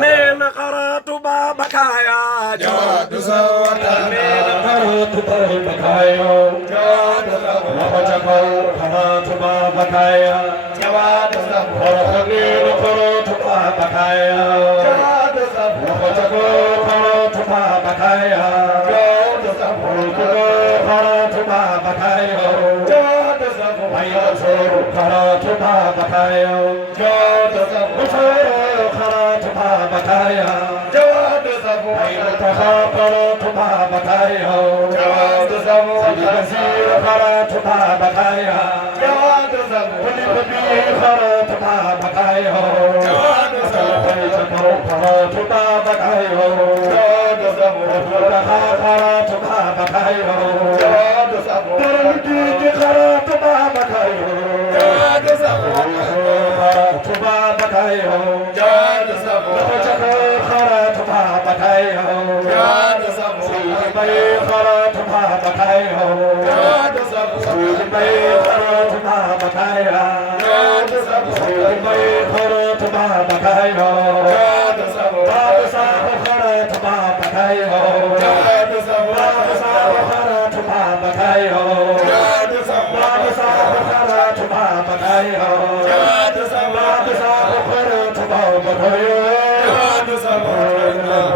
نين قرأت بابك يا جود سوتا نين قرأت بابك يا جود سوتا قرأت بابك يا جود سوتا نين قرأت بابك يا جود سوتا قرأت بابك يا جود سوتا قرأت بابك يا جود سوتا قرأت بابك يا جود سوتا خرات بابكايا جواد زبو خرات بابكايا جواد زبو سيدي خرات بابكايا جواد زبو ولي خرات بابكايا جواد زبو خرات بابكايا جواد زبو خرات بابكايا جواد زبو درودي خرات بابكايا جواد زبو خرات بابكايا خرات بابكايا جاد زبو سيدي خرات بابكايا جاد زبو سيدي خرات بابكايا جاد زبو سيدي خرات بابكايا جاد زبو باب صاحب خرات بابكايا جاد زبو باب صاحب خرات بابكايا جاد زبو باب صاحب خرات بابكايا جاد زبو باب صاحب خرات بابكايا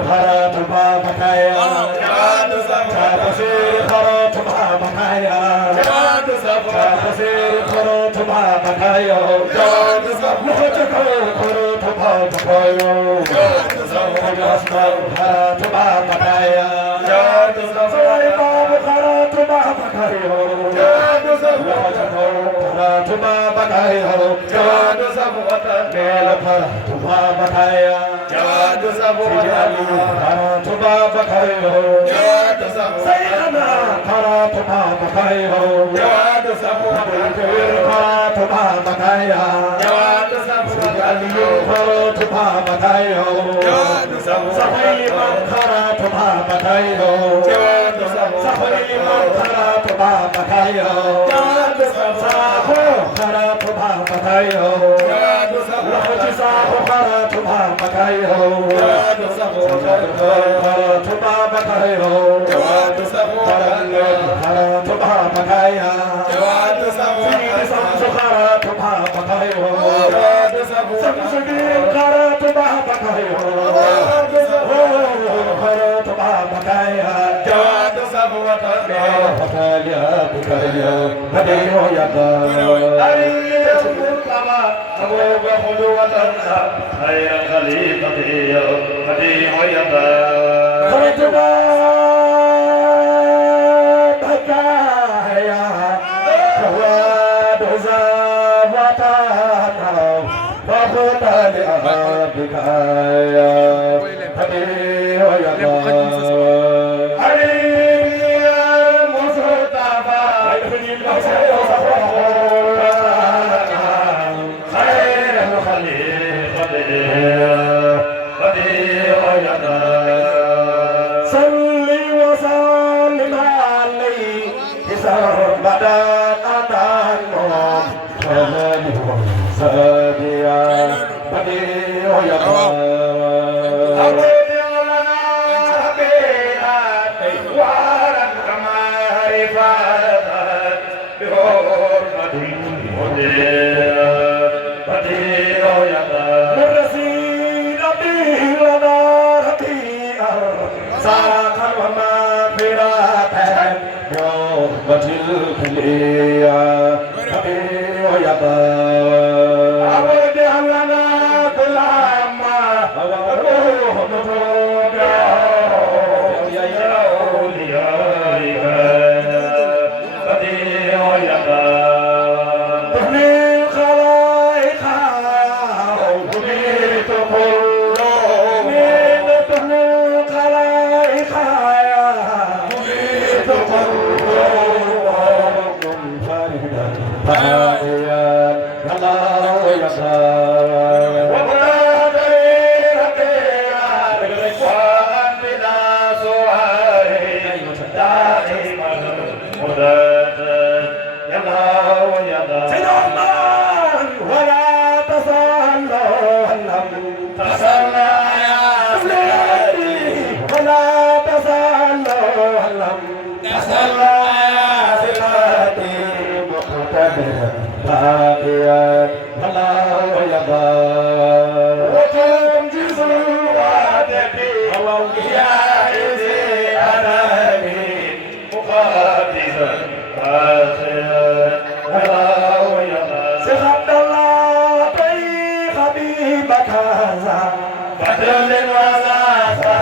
خرات بابكايا جاد زبو تفسير خرات بابكايا جاد زبو تفسير خرات بابكايا جاد زبو خرات بابكايا جاد زبو أصدر خرات بابكايا جاد زبو إمام خرات بابكايا جاد زبو خرات بابكايا جاد زبو ميل خرات بابكايا جاد زبو خرات بابكايا جاد زبو سيدنا خرات بابكايا جاد زبو خرات بابكايا جاد زبو خرات بابكايا جاد زبو صحيما خرات بابكايا جاد زبو صحيما خرات بابكايا جاد زبو خرات بابكايا جاد زبو لحجزاه خرات بابكايا جاد زبو خرات بابكايا جاد زبو خرات بابكايا جاد زبو سمس خرات بابكايا جاد زبو سمس خرات بابكايا خرات بابكايا جاد زبو بكايا بكايا بديو يدا أبو بخلوة خير خليفة بديع يدا خرج بكايا جواد زابطانا وخطى لأبكايا بديع يدا صلي وسلم سرمدا أدانهم فمنهم ساديا بديع يقام أود لنا بيئات وارا معرفات بحرمة مدير بديع يقام مرسين به لنا ربيعا ساقا ومغفرة يوم الكلية بديع يقام أود لنا كل ما روح مفروضة يا أوليائك بديع يقام تحمي الخلائق وتميت كل من تحمي الخلائق تميت كل منفردا فاعيا الله يسار ومنادي ربيعا وان بلا سؤال دائما مددا يا الله يا الله سيدنا ولا تصلوا تصلى يا سيدي ولا تصلوا تصلى يا سيدي مقتدرا باقيا الله يرضى وتنجز وعدتي يا عزي أناني مقدسا قاسيا الله يرضى سخط الله طريق حبيبك هذا بدل وزاسا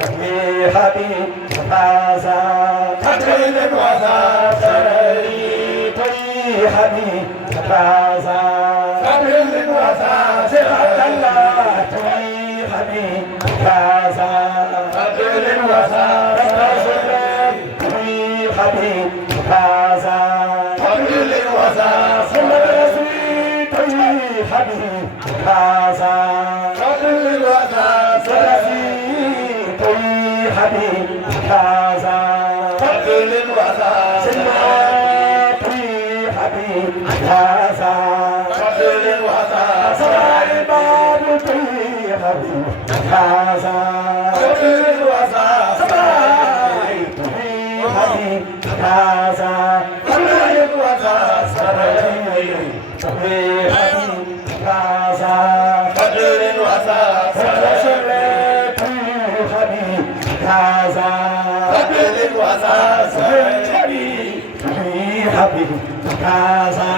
تحمي حبيبك هذا بدل وزاسا حبيب كفازا فبرز وزا سخط الله توي حبيب كفازا فبرز وزا توي حبيب كفازا فبرز وزا سمد رسول توي حبيب كفازا فبرز وزا سرسي توي حبيب كفازا فبرز وزا سمد هذا فضل وذا سراي باب طيب هذا فضل وذا سراي طيب هذا فضل وذا سراي طيب هذا فضل وذا سراي طيب هذا فضل وذا سراي طيب كذا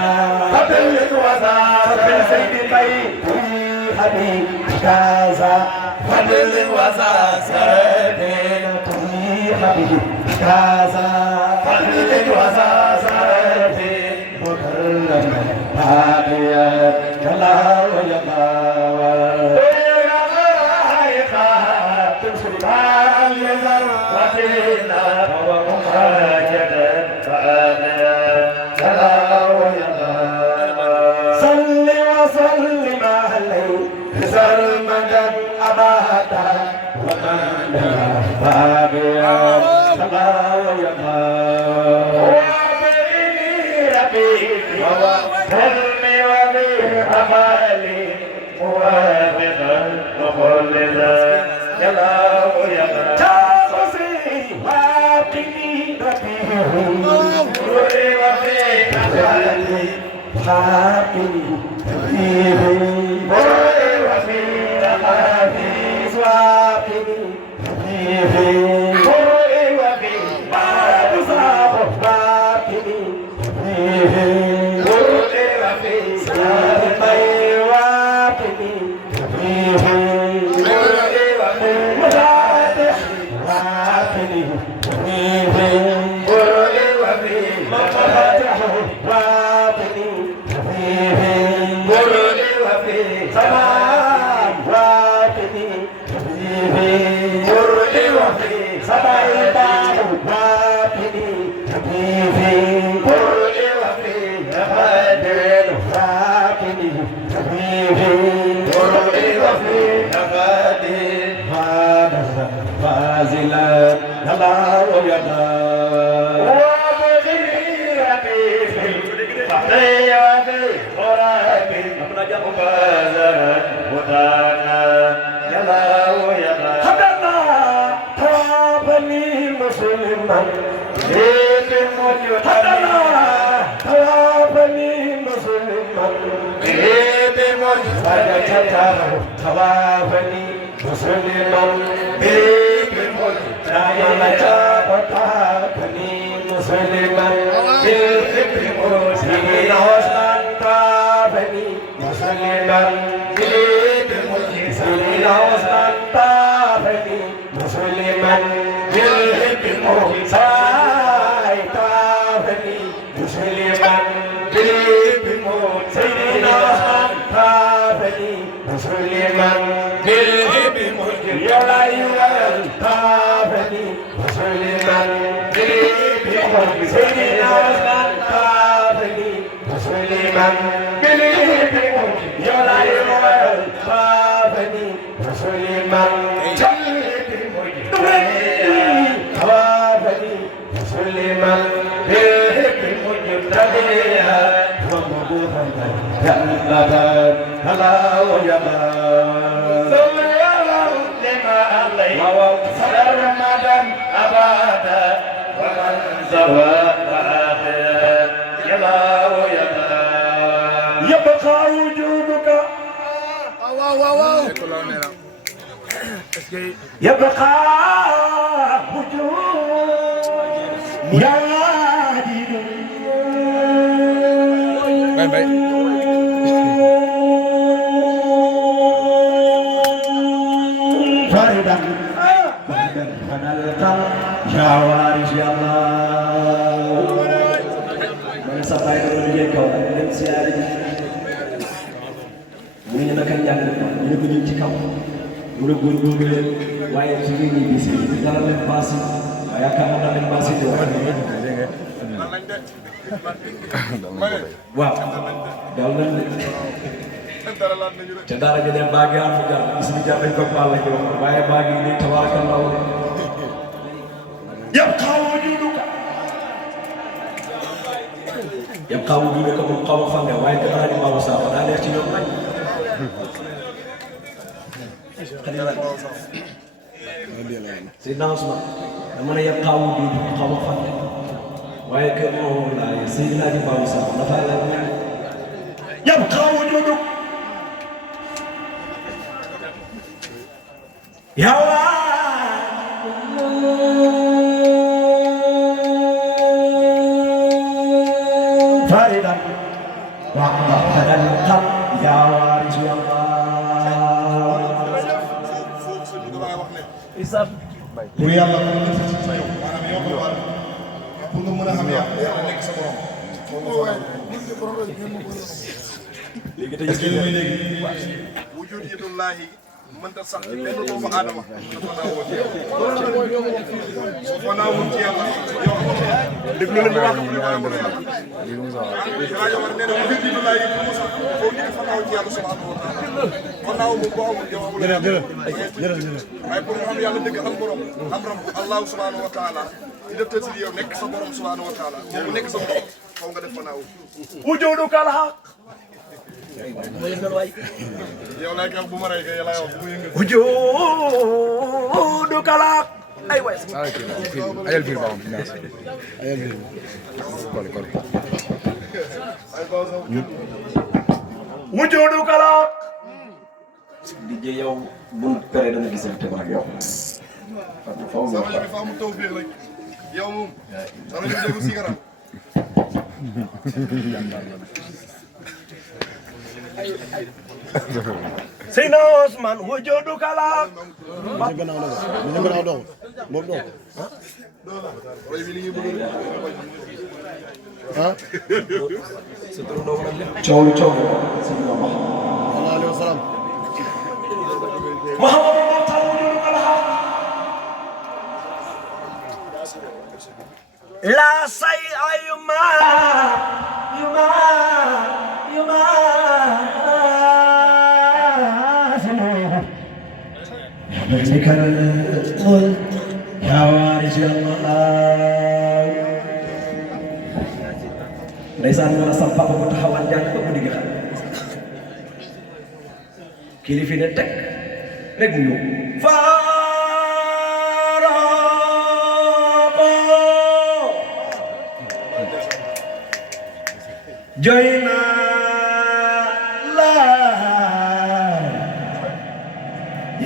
قبل الوزا قبل سيد البيت حبيب كذا قبل الوزا سردين حبيب كذا قبل الوزا سردين مكرم حبيب يلا ويلا يا غايقا تمسك عن يزر وفينا ومخاجدا فأنا صل وسلم عليه سرمدا أبدا ومن فابيا الله يما وابرني ربيبي وحلمي وبأمالي موافقا مخلدا يا الله يا الله تاخذي وابرني ربيبي وفي أمالي حبيبي وفي أمالي سوابي وفي بعد صاحب وفي سيارتي وفي مفاتح وفي مفاتح وفي سماء وفي سبايبا وفي فازلا يلا ويدا ndeysaan moo la sam papa bu taxawaan jàng ba mu digg xam kilifa ne teg rek mu ñëw faaroko joy naa la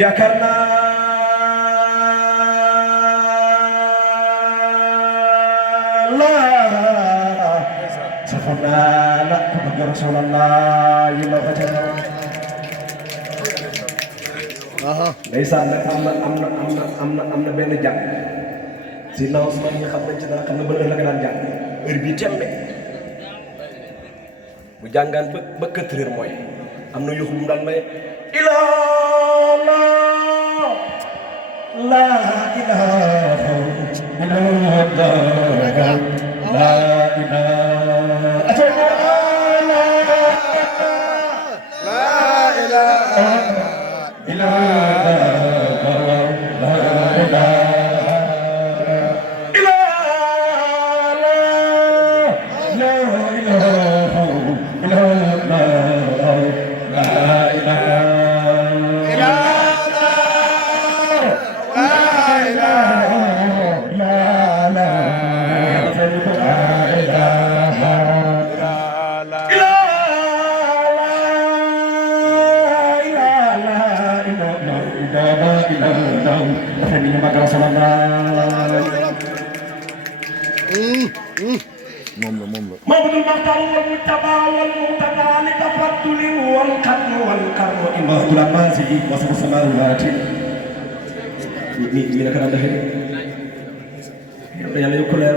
yaakaar naa la ko Rasulullah yi la fa ndeysaan nag am na benn jàng si naw si man nga xam nañ ci dara xam na ba heure la nga daan jàng heure bii tembe bu jàngaan ba 4 heures mooy am na yuxu bu mu daan maye ila la ilaha illallah la Mabdul Makhtar wal Mujtaba wal Muqtada li tafadduli wal qadr wal karam imamul amazi wa samawati ni naka la defee yàlla yokk leer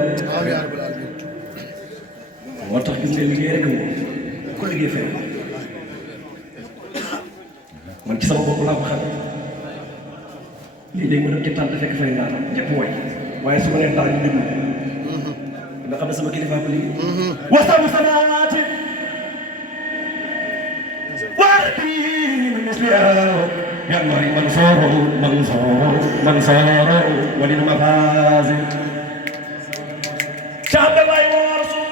moo tax gis nga liggéey rek moom ko liggéey fay man ci sama bopp laa ko xam lii léegi ma doon ci tànn fekk fay naatam ñëpp way waaye su ma nee dara ñu déglu nga xam ne sama kilifa ko liggéey wasabu samaati wardi misliyaw yamari mansoro walil mafazi شهد الله ورسول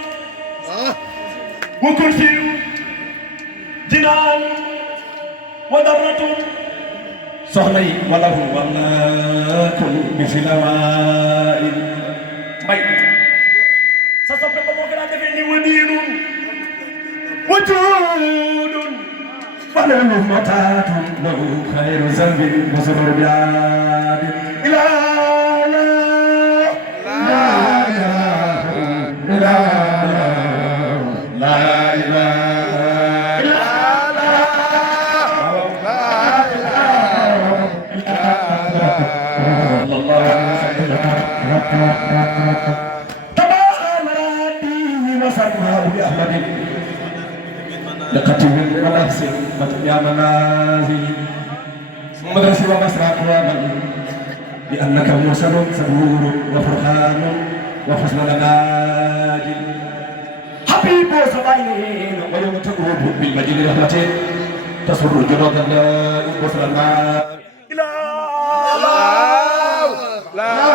وكرسي جنان ودرة صهني وله ولكم بسلواء بيت سأصبح بموكرات فيني ودين وجود وله متات له خير زنب وسرور بلاد إلى لقتل ونفس يا منازل مدرسة ومسرح ومن لأنك مرسل سرور وفرحان وحسن الناجي حبيب سبعين ويوم تقوم بالمجد رحمة تسر جنود الله وسر الماء لا لا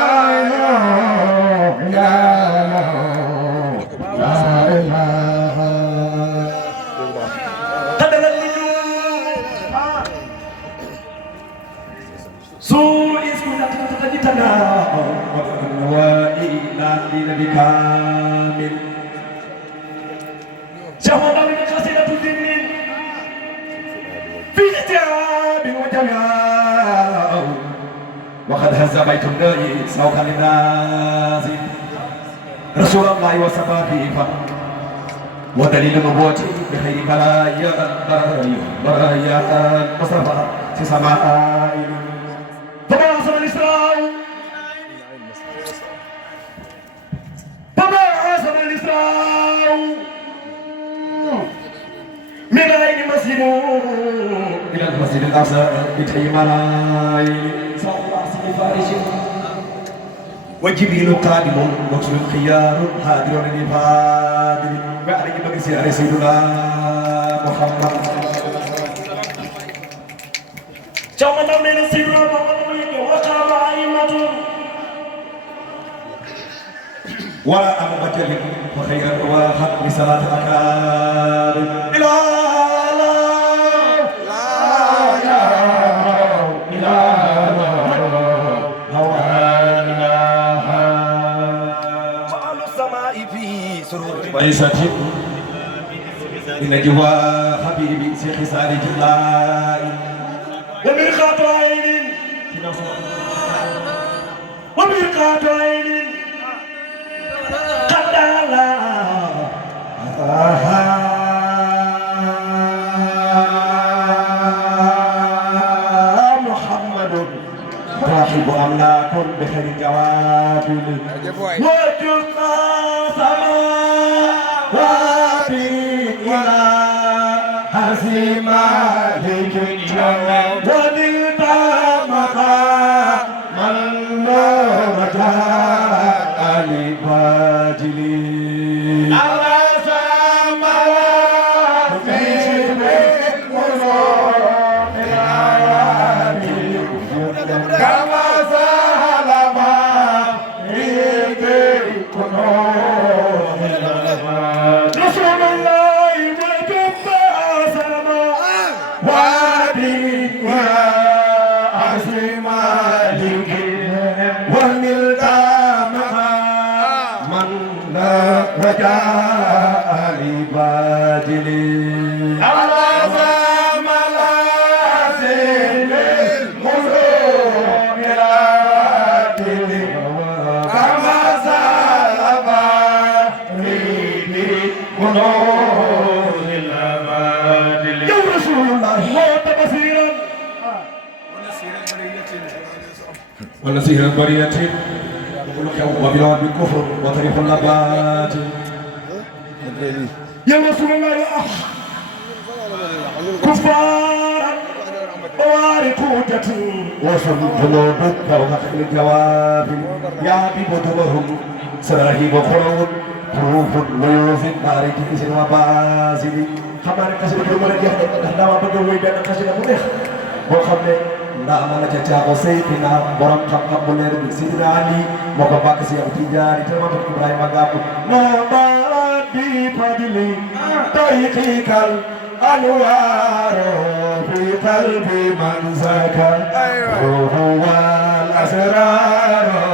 بكامل شهد من قصيدة الذن في اجتهاد وجمال وقد هز بيت الله سوق للناس رسول الله وصفى فيه ودليل نبوته بخير برايا مصطفى في سماء فما حصل الإسراء من غير مسجد إلى المسجد الأقصى بتحي ملاي صلى الله عليه فارش وجبريل قادم وكل الخيار هادر للفادر وعليه بقسي على سيدنا محمد جمعنا من سيدنا محمد وقام أئمة ولا أمبتل وخيرا وختم صلاة أكارم إلى ويساتي من جوا حبيبي سيخ سالي جلاي ومن خاطرين قد لا محمد راحب أملاك بخير الجواب وجد سماوات إلى حسيما لكن ونلت مقاما رجاء لفاجلين على سماوات في بالمنور كما سهل ما ريك الكنور رسول الله وكفى سلما وادي عزيم مالك ونلت من لا رجاء لباجلين على زمن سيد المنور كما سلم ريدي منور الأبادل يا رسول الله موت بصيرا ونسير البرية وبلاد الكفر وطريق اللبات يا رسول الله كفار وارقودة وصل قلوبك وغفل الجواب يا ببطبهم سراهيب وخلون حروف ويوزن بارك إسن وبازل خمار كسر كرمان جهد نحن وبدوي بين كسر منيخ وخمنا نعمل جاء وسيدنا برام خم بولر بسيدنا علي مكبا كسي أبتجاري تمام إبراهيم أغابو نبات بفضلي طريقك الأنوار في قلب من زكى هو الأسرار